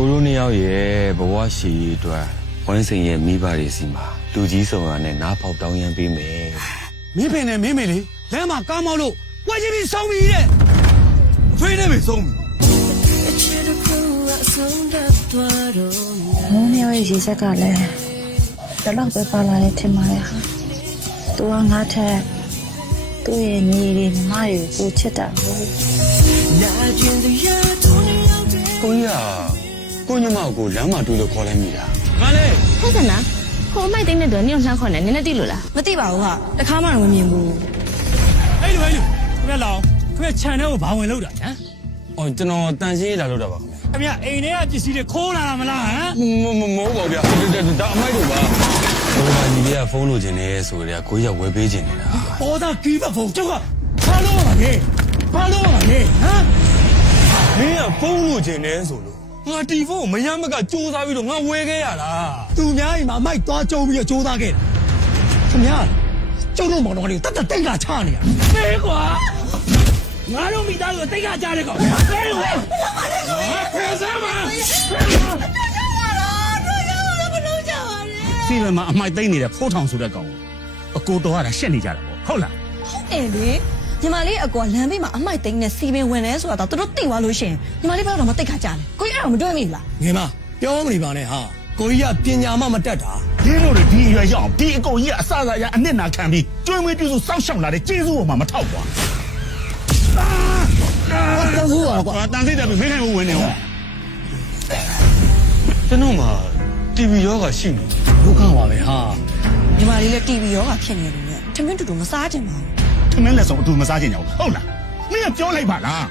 ကိုရိုနီယောက်ရဲ့ဘဝရှိအတွက်ဝင်းစိန်ရဲ့မိဘတွေစီမှာလူကြီးဆောင်ရနဲ့နားပေါက်တောင်းရမ်းပေးမယ်မင်းပင်နဲ့မင်းမေလေလမ်းမှာကားမောက်လို့ဝဲချင်းပြီးဆုံးပြီတဲ့ဖေးနဲ့ပဲဆုံးပြီမိုးမြောက်ရဲ့ရေစက်ကလည်းဒီလောက်ပဲပါလာတယ်ထင်ပါရဲ့ဟာသူကငါထက်သူ့ရဲ့ညီလေးညီမတွေကိုချစ်တာဘူးကိုကြီးကကိုညမကိုလမ်းမှာတွေ့လို့ခေါ်လိုက်မိတာငါလေဟုတ်ကဲ့နော်ဟိုအမိုက်တင်းတဲ့တော့နင်းလှမ်းခေါ်နေနည်းနည်းသိလို့လားမသိပါဘူးဟာတခါမှတော့မမြင်ဘူးအဲ့လိုခင်ဗျလောင်ခင်ဗျခြံထဲကိုဘာဝင်လို့တာဟမ်အော်ကျွန်တော်တန်ရှင်းလာလို့တာပါခင်ဗျအိမ်ထဲကပစ္စည်းတွေခိုးလာတာမလားဟမ်မဟုတ်ပါဗျာဒါအမိုက်တို့ပါဘိုးကညီလေးကဖုန်းလိုချင်နေဆိုကြကိုကြီးကဝယ်ပေးချင်နေတာပေါ်တာကီးပါဖုန်းကျောက်ကဘာလို့ပါလဲဘာလို့ပါလဲဟမ်မင်းကဖုန်းလိုချင်နေဆိုလို့ငါတီဖုန်းမရမကစူးစမ်းပြီးတော့ငါဝယ်ခဲ့ရတာသူများအိမ်မှာအမိုက်သွားကျုံပြီးတော့စူးစမ်းခဲ့တာခင်ဗျာကျုံတို့မောင်တော်ကလေးတက်တိတ်ကချနေရမေးကွာငါတို့မိသားစုတိတ်ကကြားတဲ့ကောင်ဟဲ့ဟဲ့ဖယ်စမ်းပါစီမံမှာအမိုက်သိမ့်နေတဲ့ဖိုးထောင်ဆိုတဲ့ကောင်အကိုတော်ကရှက်နေကြတာပေါ့ဟုတ်လားအေးလေညီမလေးအကွာလမ်းဘေးမှာအမိုက်သိမ်းနဲ့စီပင်ဝင်နေဆိုတာတော့သူတို့သိသွားလို့ရှိရင်ညီမလေးဘယ်တော့မှတိတ်ခါကြတယ်ကိုကြီးအဲ့တော့မတွေ့မိဘူးလားငယ်မပြောမနေပါနဲ့ဟာကိုကြီးကပညာမှမတတ်တာဒီလိုတွေဒီရွယ်ရောက်ဒီအကုန်ကြီးကအစအစရအနစ်နာခံပြီးကျွေးမွေးပြုစုစောင့်ရှောက်လာတဲ့ကျေးဇူးပေါ်မှာမထောက်ကွာတန်းစိုးပါကွာတန်စိတ်တယ်မင်းနိုင်ဝင်နေဟောကျွန်တော်မှာတီဗီရောဂါရှိနေဒုက္ခပါပဲဟာညီမလေးလည်း TV ရောကဖြစ်နေတယ်နဲ့ထမင်းတူတူမစားကြင်ပါဘူးထမင်းလက်ဆောင်အတူမစားကြင်ကြဘူးဟုတ်လားမင်းကပြောလိုက်ပါလား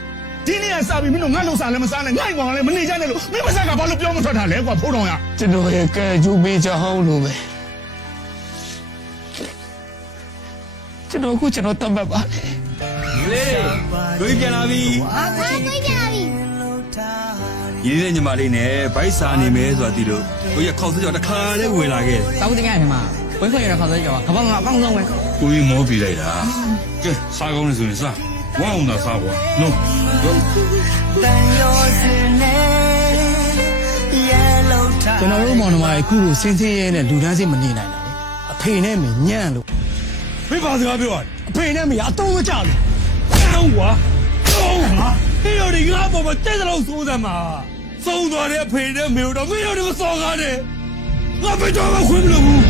ဒီနေ့ကစားပြီးမင်းတို့ငါ့လို့စားလည်းမစားနဲ့ငါ့ကောင်လည်းမနေကြနဲ့လို့မင်းမစားကဘာလို့ပြောမထွက်တာလဲကွာဖိုးတော်ရကျွန်တော်ရဲ့ကဲကျူးပေးချောင်းလို့ပဲကျွန်တော်တတ်မှတ်ပါလေတို့ပြန်လာပြီကိုကြီးကြပြီရင်းတဲ့ညီမလေးနဲ့ဗိုက်စာနေမယ်ဆိုတာသိလို့ကိုကြီးခေါက်စကြောတခါလေးဝင်လာခဲ့တောင်းတင်ရတယ်မှာဝင်းခွင့်ရတဲ့ခေါက်စကြောကဘာမှအကောင်းဆုံးပဲကိုကြီးမောပြီးလိုက်တာကဲစားကောင်းနေဆိုရင်စားဝမ်းအောင်သာစားပါနော်ကျွန်တော်တို့မောင်နှမရဲ့ခုလိုစင်းစင်းရဲနဲ့လူတန်းစင်းမနေနိုင်တာလေအဖေနဲ့မညံ့လို့ဖေးပါစကားပြောရတယ်အဖေနဲ့မရအတုံးမကြဘူးတောင်းကွာတောင်းဟာဒီလိုဒီငါပေါ်မှာတက်တဲ့လောက်စိုးစမ်းမှာသုံးသွားတဲ့အဖေနဲ့မေတို့တော့မင်းတို့ကစော်ကားတယ်ငါဘယ်တော့မှခွင့်မလို့ဘူး